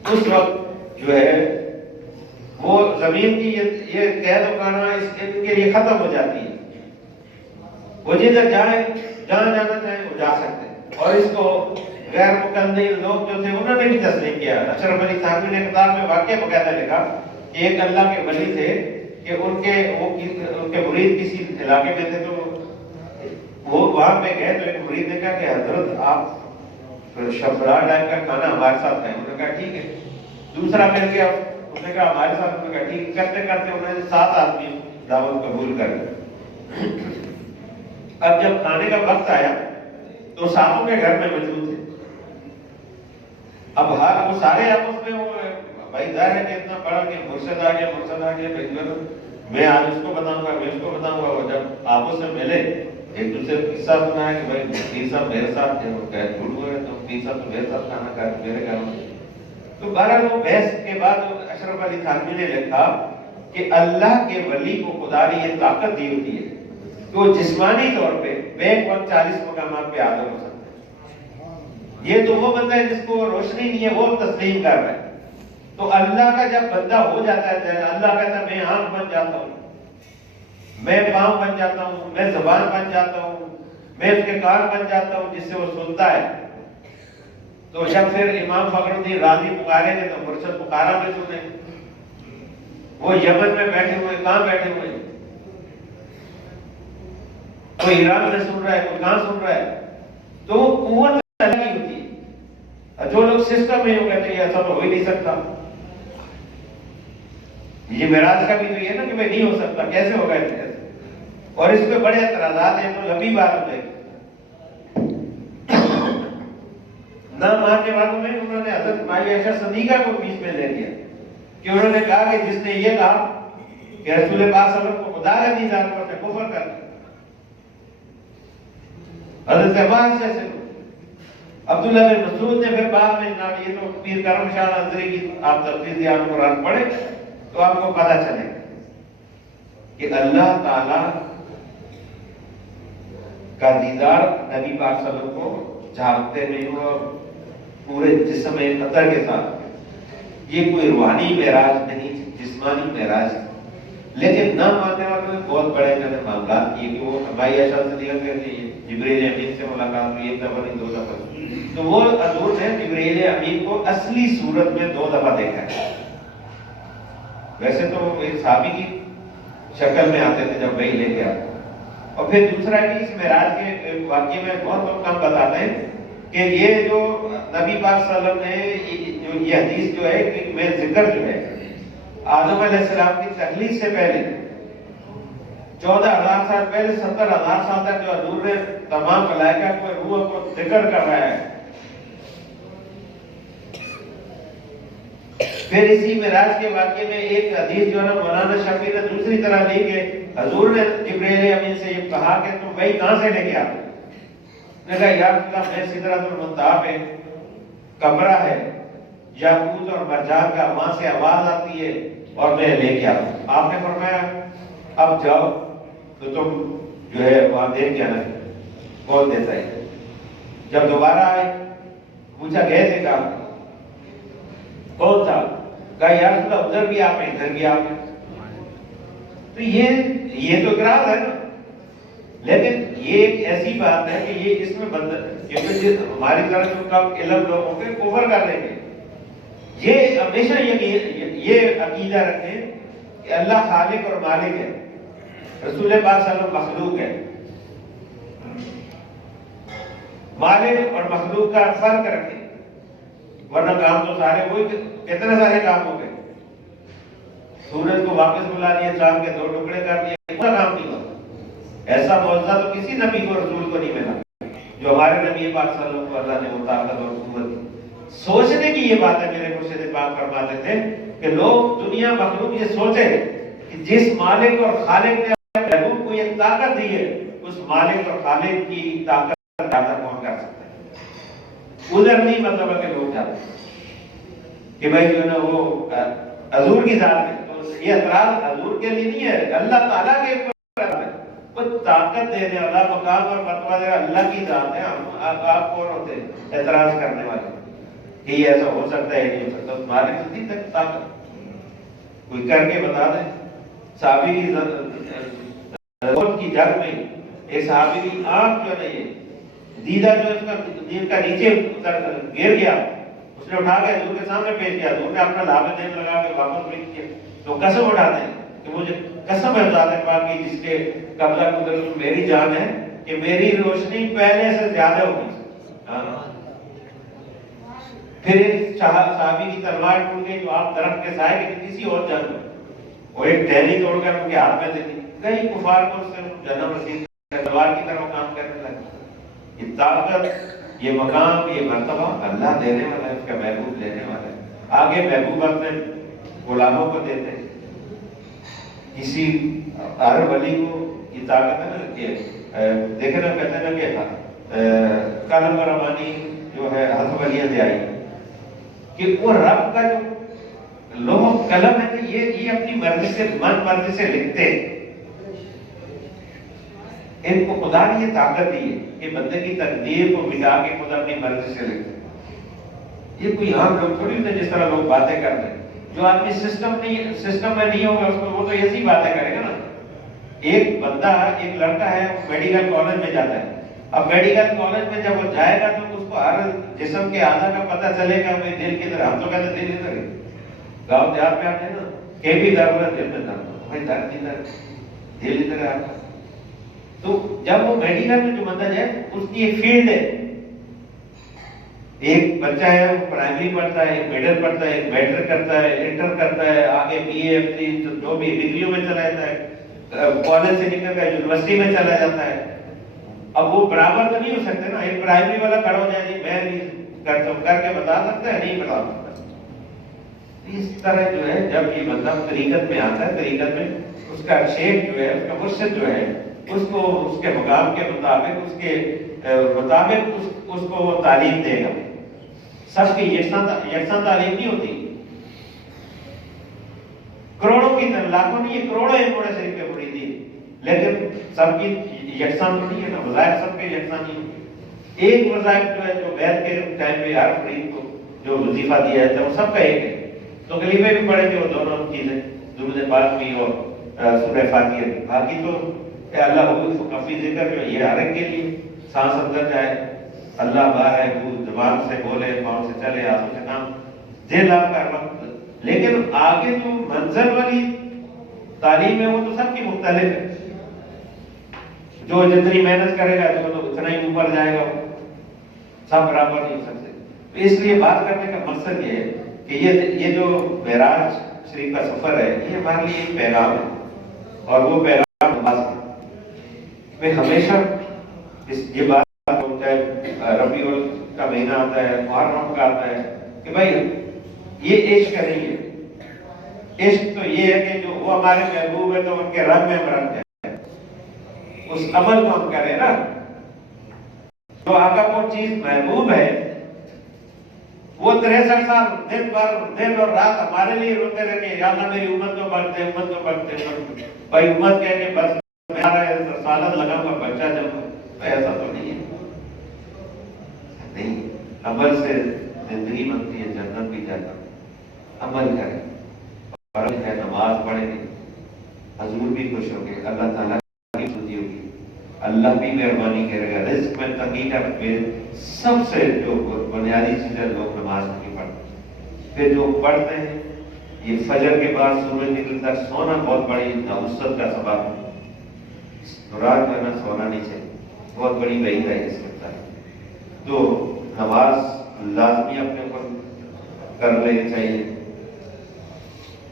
اس وقت جو ہے وہ زمین کی یہ قید و کانا اس کے لیے ختم ہو جاتی ہے. وہ جدھر جائیں جہاں جانا چاہیں وہ جا سکتے ہیں. اور اس کو غیر مقلد لوگ جو تھے انہوں نے بھی تسلیم کیا. اشرف علی تھانوی نے کتاب میں واقعہ باقاعدہ لکھا کہ ایک اللہ کے ولی تھے کہ ان کے مرید کسی علاقے میں تھے تو وہ وہاں پہ گئے تو ایک مرید نے کہا کہ حضرت آپ شبرا ٹائپ کا کھانا ہمارے ساتھ کھائیں. انہوں نے کہا ٹھیک ہے. دوسرا مل گیا, اس نے کہا ہمارے ساتھ. انہوں نے کہا ٹھیک. کرتے کرتے انہوں نے 7 آدمی دعوت قبول کر لی. اب جب کھانے کا وقت آیا تو ساتھوں کے گھر میں موجود تھے. اب وہ سارے آپس میں وہ بھائی ظاہر ہے کہ اتنا بڑا کہ مرشد آ گیا میں آج اس کو بتاؤں گا, میں اس کو بتاؤں گا. اور جب آپس میں ملے ایک دوسرے کو قصہ سنا ہے کہ بھائی پیر صاحب میرے ساتھ تھے. وہ کہہ جھوٹ ہوئے تو پیر صاحب تو میرے ساتھ کھانا کھا میرے گھر میں. تو بہرحال وہ بحث کے بعد اشرف علی تھانوی نے لکھا کہ اللہ کے ولی کو خدا نے یہ طاقت دی ہوتی ہے کہ وہ جسمانی طور پہ بیک وقت 40 مقامات پہ حاضر ہو سکتا ہے. یہ تو وہ بندہ ہے جس کو روشنی نہیں ہے, وہ تسلیم کر رہا ہے. تو اللہ کا جب بندہ ہو جاتا ہے, اللہ کہتا ہے میں آنکھ بن جاتا ہوں, میں پاؤں بن جاتا ہوں, میں زبان بن جاتا ہوں, میں اس کے کان بن جاتا ہوں جس سے وہ سنتا ہے. تو جب پھر امام فخر الدین رازی پکارے گے تو مرشد پکارا میں سنے. وہ یمن میں بیٹھے ہوئے, کہاں بیٹھے ہوئے, کوئی ایران میں سن رہا ہے, کوئی کہاں سن رہا ہے. تو وہ قوت اللہ کی ہوتی ہے. جو لوگ سسٹم میں کہتے ہیں ایسا تو ہو ہی نہیں سکتا. یہ معراج کا بھی تو یہ نا کہ نہیں ہو سکتا, کیسے ہوگا ایسے. اور اس پہ بڑے اعتراضات ہیں, تو لمبی بات ہو جائے گی. نہ ماننے والوں میں انہوں نے حضرت مائی عائشہ صدیقہ کو بیچ میں لے لیا کہ انہوں نے کہا کہ جس نے یہ کہا کہ رسول پاک صلی اللہ علیہ وسلم کو خدا کا دیدار ہوا سے کفر کر دیا. حضرت عباس جیسے عبداللہ بن مسعود نے پھر بعد میں جناب یہ تو پیر کرم شاہ نظری کی آپ تفسیر دیان قرآن پڑھے تو آپ کو پتہ چلے کہ اللہ تعالی کا دیدار نبی پاک صلی اللہ علیہ وسلم کو جھانکتے نہیں ہوا پورے جسم قطر کے ساتھ. یہ کوئی روحانی معراج نہیں, جسمانی معراج. لیکن نہ ماننے والوں نے بہت بڑے معاملات کیے کہ وہ مائی عائشہ صدیقہ کہتے ہیں جبریل امین سے ملاقات ہوئی 1 دفعہ نہیں 2 دفعہ. تو وہ حضور نے جبریل امین کو اصلی صورت میں 2 دفعہ دیکھا ہے. ویسے تو وہ ایک صحابی کی شکل میں آتے تھے جب وہی لے کے آتے. اور پھر دوسرا کہ اس معراج کے واقعے میں بہت لوگ کم بتاتے ہیں کہ یہ جو نبی پاک صلی اللہ علیہ وسلم نے یہ حدیث جو ہے کہ میں ذکر جو ہے آدم علیہ السلام کی تخلیق سے پہلے 14,000 سال پہلے 70,000 سال تک جو حضور نے تمام ملائکہ کو روح کو ذکر کر رہا ہے. پھر اسی معراج کے واقعے میں ایک حدیث جو ہے نا مولانا شفیع نے دوسری طرح لی کہ حضور نے جبریل امین سے یہ کہا کہ تم وہی کہاں سے لے کے آتے. نے کہا یا اللہ میں سدرۃ المنتہا پہ کمرہ ہے یاقوت اور مرجان کا, وہاں سے آواز آتی ہے اور میں لے کے آتا ہوں. آپ نے فرمایا اب جاؤ تو تم جو ہے وہاں دیکھ کے آنا کون دیتا ہے. جب دوبارہ آئے پوچھا گئے تھے کہا کون تھا, کہا یا رسول اللہ ادھر بھی آپ ہیں ادھر بھی آپ ہیں. تو یہ تو اقرار ہے نا. لیکن یہ ایک ایسی بات ہے کہ یہ اس میں بندہ ہماری طرح جو کم علم لوگ ہوں گے کفر کر دیں گے. یہ ہمیشہ یہ عقیدہ رکھیں کہ اللہ خالق اور مالک ہے, رسول پاک صلی اللہ علیہ وسلم مخلوق ہے. مالک اور مخلوق کا فرق رکھیں, ورنہ کام تو سارے وہی, کتنے سارے کام ہو گئے. سورج کو واپس بلا دیا, چاند کے 2 ٹکڑے کر دیے, پورا کام نہیں ہوا. ایسا معجزہ تو کسی نبی کو رسول کو نہیں ملا جو ہمارے نبی پاک صلی اللہ علیہ وسلم کو اللہ نے وہ طاقت اور قوت دی. سوچنے کی یہ بات ہے, میرے مرشد پاک فرماتے تھے کہ لوگ دنیا مخلوق یہ سوچے کہ جس مالک اور خالق نے محبوب کو یہ طاقت دی ہے اس مالک اور خالق کی طاقت زیادہ کون کر سکتا ہے. ادھر نہیں مطلب کہ لوگ جاتے کہ بھائی جو ہے نا وہ حضور کی ذات ہے. تو یہ اعتراض حضور کے لیے نہیں ہے, اللہ تعالیٰ کے اوپر ہے. وہ طاقت دینے والا, مقام اور مرتبہ دے اللہ کی ذات ہے. آپ کون ہوتے اعتراض کرنے والے. کہ یہ ایسا ہو سکتا ہے نہیں ہو سکتا. تمہارے کتنی تک طاقت کوئی کر کے بتا دے. صحابی کی جنگ میں ایک صحابی کی آنکھ جو ہے دیدہ جو اس کا دل کا نیچے گر گیا, اس نے اٹھا کے حضور کے سامنے پیش کیا. حضور نے اپنا لابہ دین لگا کے واپس پیش کیا. تو قسم اٹھاتے ہیں کہ مجھے قسم ہے ذات پاک کی جس کے قبضہ قدرت میں میری جان ہے کہ میری روشنی پہلے سے زیادہ ہوگی. پھر صحابی کی تلوار ٹوٹ گئی جو آپ درخت کے سائے کے کسی اور جنگ میں, وہ ایک ٹہنی توڑ کر ان کے ہاتھ میں دے دی. کئی کفار کو اس سے جنم رسید تلوار کی طرح کام کرنے لگے. یہ طاقت, یہ مقام, یہ مرتبہ اللہ دینے والا ہے, اس کا محبوب دینے والا ہے. آگے محبوب اپنے غلاموں کو دیتے ہیں. کسی ہر ولی کو یہ طاقت ہے نا کہ دیکھیں نا, کہتے ہیں نا کہ قلم روانی جو ہے ہاتھ ولیاں دے آئی, کہ وہ رب کا جو لوح قلم ہے کہ یہ اپنی مرضی سے من مرضی سے لکھتے ہیں. ان کو خدا نے یہ طاقت دی ہے کہ بندے کی تقدیر کو مٹا کے خدا اپنی مرضی سے لکھتے. یہ کوئی عام لوگ تھوڑی ہوتے جس طرح لوگ باتیں کر رہے ہیں. جو آدمی سسٹم میں نہیں ہوگا اس کو وہ تو ایسی باتیں کرے گا نا. ایک بندہ, ایک لڑکا ہے, میڈیکل کالج میں جاتا ہے. اب میڈیکل کالج میں جب وہ جائے گا تو اس کو ہر جسم کے اعضاء کا پتہ چلے گا. بھائی دل کدھر, ہم تو کہتے ہیں دل ادھر ہے. گاؤں دیہات میں آتے ہیں نا کہ بھی درد ہے, دل میں درد ہے, بھائی درد ادھر, دل ادھر ہے آپ کا. تو جب وہ میڈیکل میں جو بندہ جائے اس کی ایک فیلڈ ہے. ایک بچہ ہے وہ پرائمری پڑھتا ہے, ایک میڈل پڑھتا ہے, ایک میٹرک کرتا ہے, انٹر کرتا ہے, آگے بی اے ایف سی جو بھی ڈگریوں میں چلا جاتا ہے, کالج سے نکل کر یونیورسٹی میں چلا جاتا ہے. اب وہ برابر تو نہیں ہو سکتے نا. ایک پرائمری والا کھڑا ہو جائے جی میں نہیں کرتا, کر کے بتا سکتا ہے, نہیں بتا سکتا. اس طرح جو ہے جب یہ بندہ طریقت میں آتا ہے, طریقت میں اس کا شیخ جو ہے, اس کا مرشد جو ہے, اس کو اس کے مقام کے مطابق, اس کے مطابق اس کو وہ تعلیم دے گا. سب کی یکساں تعلیم نہیں ہوتی. کروڑوں کی, لاکھوں نہیں, یہ کروڑوں ہیں مولا شریف کے مریدین, لیکن سب کی یکساں تو نہیں ہے نا. وظائف سب کے یکساں نہیں ہوتے. ایک وظائف جو ہے جو بیت کے ٹائم پہ ہر فرید کو جو وظیفہ دیا جاتا ہے وہ سب کا ایک ہے. تو کلمے بھی پڑھیں گے وہ دونوں چیزیں, درود پاک بھی اور سورہ فاتحہ بھی. باقی تو اللہ حقوق کافی ذکر جو یہ ہر ایک کے لیے. سانس اندر جائے, اللہ باہر ہے, وہ زبان سے بولے, پاؤں سے چلے, آنکھوں سے کام, دل آپ کا وقت. لیکن آگے جو منزل والی تعلیم ہے وہ تو سب کی مختلف ہے. جو جتنی محنت کرے گا جو تو اتنا ہی اوپر جائے گا. سب برابر نہیں ہو سکتے. اس لیے بات کرنے کا مقصد یہ ہے کہ یہ جو معراج شریف کا سفر ہے یہ ہمارے لیے ایک پیغام ہے, اور وہ پیغام نماز ہے. میں ہمیشہ یہ بات چاہے ربیع الاول کا مہینہ آتا ہے, محرم کا آتا ہے, کہ بھائی یہ عشق نہیں ہے. عشق تو یہ ہے کہ جو وہ ہمارے محبوب ہے تو ان کے رنگ میں ہم رنگ جائیں, اس عمل کو ہم کریں نا. جو آقا کو چیز محبوب ہے وہ 63 سال دن بھر دن اور رات ہمارے لیے روتے رہتے, یا اللہ میری امت کو بڑھتے, امت کو بڑھتے. بھائی امت کہہ کے بس میں سالت لگاؤں گا, بچہ جب ایسا تو نہیں ہے. نہیں, عمل سے زندگی بنتی ہے, جنت بھی جاتا. عمل کریں, اور نماز پڑھیں گے, حضور بھی خوش ہوں گے, اللہ تعالیٰ کی خوشی ہوگی, اللہ بھی مہربانی کرے گا. رزق میں تنگی کا سب سے جو بنیادی چیز ہے لوگ نماز نہیں پڑھتے. پھر جو پڑھتے ہیں یہ فجر کے بعد سورج نکلتا سونا بہت بڑی نحوست کا سبب ہے. رات میں نہ سونا نہیں چاہیے, بہت بڑی وعید ہے اس کے ساتھ. تو نماز لازمی اپنے اوپر کر لینی چاہیے.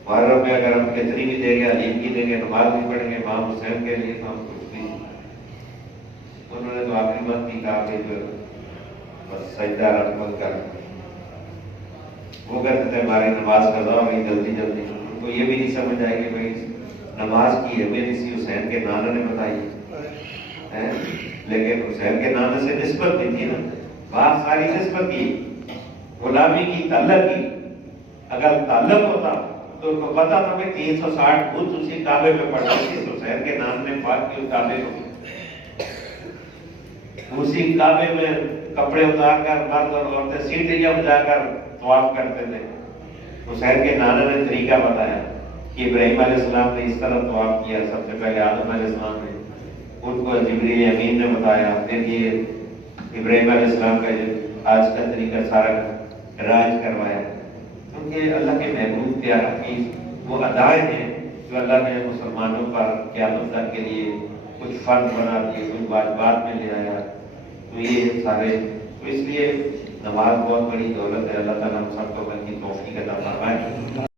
محرم میں اگر ہم کتنی بھی دیں گے, علیم کی دیں گے, نماز بھی پڑھیں گے. امام حسین کے لیے تو ہم کچھ بھی, انہوں نے تو آخری بات بھی کہا کہ جو بس سجدہ رحمت کر, وہ کہتے تھے ہماری نماز قضا ہو گئی جلدی جلدی. ان کو یہ بھی نہیں سمجھ آئے کہ بھائی نماز کی اہمیت اسی حسین کے نانا نے بتائی ہے, لیکن حسین کے نانا سے نسبت بھی تھی نا. بات ساری نسبت کی, غلامی کی, تعلق کی. اگر تعلق ہوتا تو ان کو پتا تھا کہ 360 بت اسی کعبے پہ پڑھتے تھے. حسین کے نام نے پاک کی کعبے کو, اسی کعبے میں کپڑے اتار کر مرد اور عورتیں سیٹیاں بجا کر طواف کرتے تھے. حسین کے نانا نے طریقہ بتایا کہ ابراہیم علیہ السلام نے اس طرح طواف کیا، سب سے پہلے آدم علیہ السلام نے، ان کو جبریل امین نے بتایا، پھر یہ ابراہیم علیہ السلام کا آج کا طریقہ سارا راج کروایا. کیونکہ اللہ کے محبوب کے حفیظ وہ ادائیں ہیں جو اللہ نے مسلمانوں پر قیامت تک کے لیے کچھ فرض بنا دیے، کچھ واجبات میں لے آیا. تو یہ سارے، تو اس لیے نماز بہت بڑی دولت ہے. اللہ تعالیٰ ہم سب کو کی توفیق عطا فرمائے.